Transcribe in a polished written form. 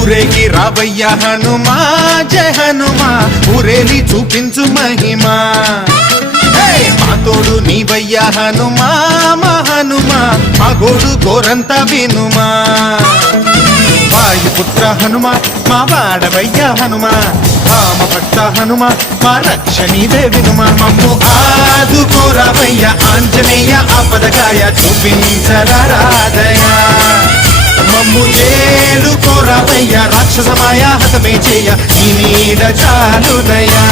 ఊరేగి రావయ్య హనుమా జయ హనుమా ఊరేలి చూపించు మహిమా మా తోడు నీవయ్య హనుమా మా హనుమా మా గోడు గోరంత వినుమా వాయుపుత్ర హనుమా మా వాడవయ్య హనుమా రామ భక్త హనుమా మా రక్షణీదే వినుమా మమ్ము ఆదుకోరావయ్య ఆంజనేయ ఆపదకాయ చూపించరాదయ మమ్ము ఏలుకోరావయ్య రాక్షసమాయ హతమే చేయ ఈ నీడ చాలునయా